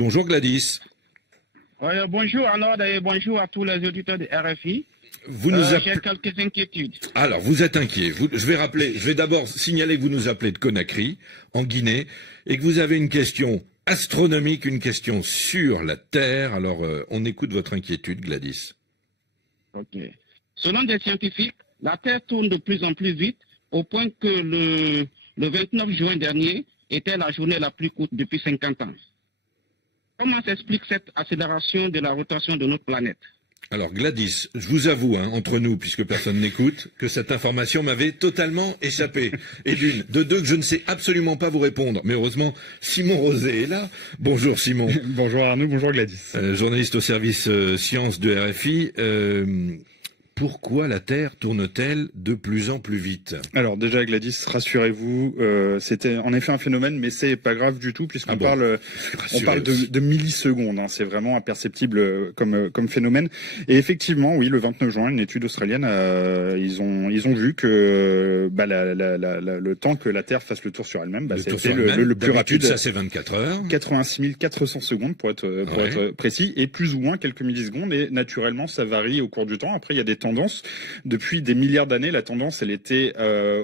Bonjour Gladys. Bonjour Arnaud et bonjour à tous les auditeurs de RFI. J'ai quelques inquiétudes. Alors, vous êtes inquiet. Je vais d'abord signaler que vous nous appelez de Conakry, en Guinée, et que vous avez une question astronomique, une question sur la Terre. Alors, on écoute votre inquiétude, Gladys. Ok. Selon des scientifiques, la Terre tourne de plus en plus vite, au point que le 29 juin dernier était la journée la plus courte depuis 50 ans. Comment s'explique cette accélération de la rotation de notre planète? Alors Gladys, je vous avoue, entre nous, puisque personne n'écoute, que cette information m'avait totalement échappé. Et de deux, que je ne sais absolument pas vous répondre. Mais heureusement, Simon Rosé est là. Bonjour Simon. Bonjour Arnaud, bonjour Gladys. Journaliste au service sciences de RFI. Pourquoi la Terre tourne-t-elle de plus en plus vite? Alors déjà Gladys, rassurez-vous, c'était en effet un phénomène, mais c'est pas grave du tout puisqu'on parle de millisecondes. C'est vraiment imperceptible comme phénomène. Et effectivement, oui, le 29 juin, une étude australienne, ils ont vu que le temps que la Terre fasse le tour sur elle-même, c'était le plus rapide. Ça c'est 24 heures. 86 400 secondes pour être précis, et plus ou moins quelques millisecondes. Et naturellement, ça varie au cours du temps. Après, il y a des tendances. Depuis des milliards d'années, la tendance, elle était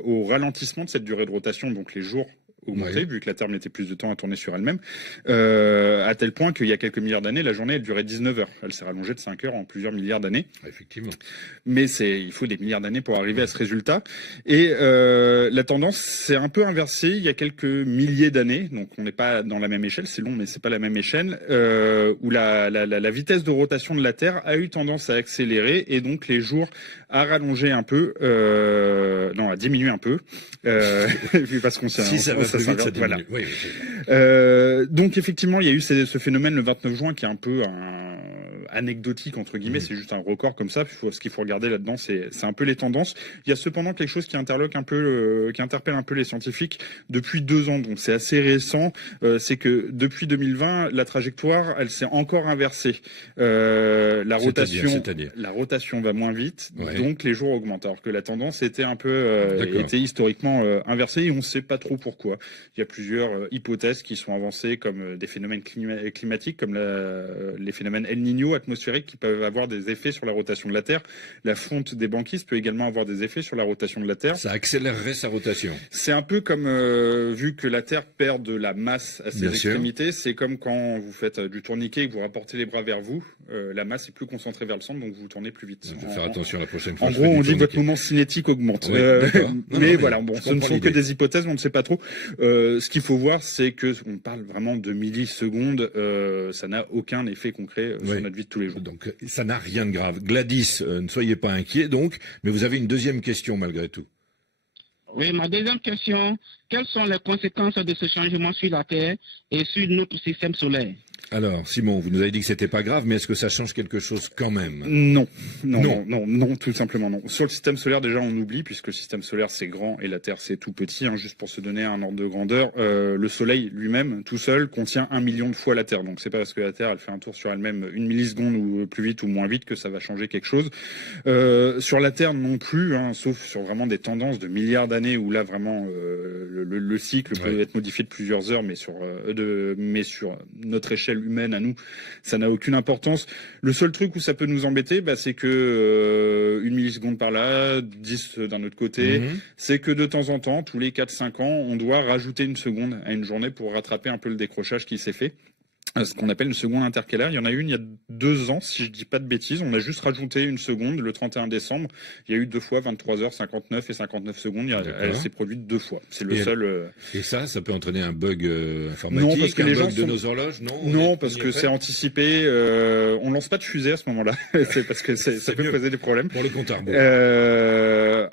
au ralentissement de cette durée de rotation, donc les jours augmenté, vu que la Terre mettait plus de temps à tourner sur elle-même, à tel point qu'il y a quelques milliards d'années, la journée, elle durait 19 heures. Elle s'est rallongée de 5 heures en plusieurs milliards d'années. Effectivement. Mais il faut des milliards d'années pour arriver à ce résultat. Et la tendance s'est un peu inversée il y a quelques milliers d'années. Donc on n'est pas dans la même échelle, c'est long, mais c'est pas la même échelle, où la vitesse de rotation de la Terre a eu tendance à accélérer, et donc les jours à rallonger un peu, à diminuer un peu, parce qu'on voilà. Oui. Donc effectivement, il y a eu ce phénomène le 29 juin qui est un peu anecdotique entre guillemets, c'est juste un record comme ça. Ce qu'il faut regarder là-dedans, c'est un peu les tendances. Il y a cependant quelque chose qui interpelle un peu les scientifiques depuis 2 ans, donc c'est assez récent. C'est que depuis 2020, la trajectoire, elle s'est encore inversée. La rotation va moins vite, donc les jours augmentent, alors que la tendance était un peu était historiquement inversée, et on ne sait pas trop pourquoi. Il y a plusieurs hypothèses qui sont avancées, comme des phénomènes climatiques, comme les phénomènes El Niño atmosphériques, qui peuvent avoir des effets sur la rotation de la Terre. La fonte des banquises peut également avoir des effets sur la rotation de la Terre. Ça accélérerait sa rotation. C'est un peu comme, vu que la Terre perd de la masse à ses extrémités, c'est comme quand vous faites du tourniquet et que vous rapportez les bras vers vous, la masse est plus concentrée vers le centre, donc vous tournez plus vite. Je vais faire attention la prochaine fois. En gros, on dit que votre moment cinétique augmente. Mais voilà, ce ne sont que des hypothèses, on ne sait pas trop. Ce qu'il faut voir, c'est que on parle vraiment de millisecondes. Ça n'a aucun effet concret sur notre vie de tous les jours. Donc ça n'a rien de grave. Gladys, ne soyez pas inquiets donc, mais vous avez une deuxième question malgré tout. Oui, ma deuxième question, quelles sont les conséquences de ce changement sur la Terre et sur notre système solaire? Alors, Simon, vous nous avez dit que c'était pas grave, mais est-ce que ça change quelque chose quand même? Non, tout simplement non. Sur le système solaire, déjà, on oublie, puisque le système solaire, c'est grand et la Terre, c'est tout petit. Juste pour se donner un ordre de grandeur, le Soleil lui-même, tout seul, contient 1 million de fois la Terre. Donc, c'est pas parce que la Terre, elle fait un tour sur elle-même 1 milliseconde ou plus vite ou moins vite que ça va changer quelque chose. Sur la Terre non plus, sauf sur vraiment des tendances de milliards d'années où là, vraiment, le cycle peut être modifié de plusieurs heures, mais sur notre échelle humaine à nous, ça n'a aucune importance. Le seul truc où ça peut nous embêter, c'est que 1 milliseconde par là, 10 d'un autre côté, c'est que de temps en temps, tous les 4-5 ans, on doit rajouter 1 seconde à une journée pour rattraper un peu le décrochage qui s'est fait. Ce qu'on appelle une seconde intercalaire. Il y en a une il y a 2 ans, si je dis pas de bêtises. On a juste rajouté 1 seconde le 31 décembre. Il y a eu 2 fois 23h59 et 59 secondes. Elle s'est produite 2 fois. C'est le seul. Et ça peut entraîner un bug informatique, non, parce que les bug de nos horloges, non? Non, parce que c'est anticipé. On lance pas de fusée à ce moment-là. C'est parce que ça peut poser des problèmes. Pour le compte à rebours.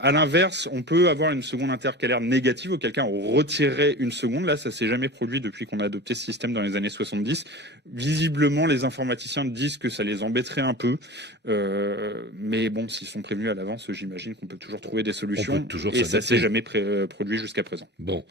À l'inverse, on peut avoir une seconde intercalaire négative, auquel cas on retirerait 1 seconde. Là, ça s'est jamais produit depuis qu'on a adopté ce système dans les années 70. Visiblement, les informaticiens disent que ça les embêterait un peu, mais bon, s'ils sont prévenus à l'avance, j'imagine qu'on peut toujours trouver des solutions. Et ça s'est jamais produit jusqu'à présent. Bon,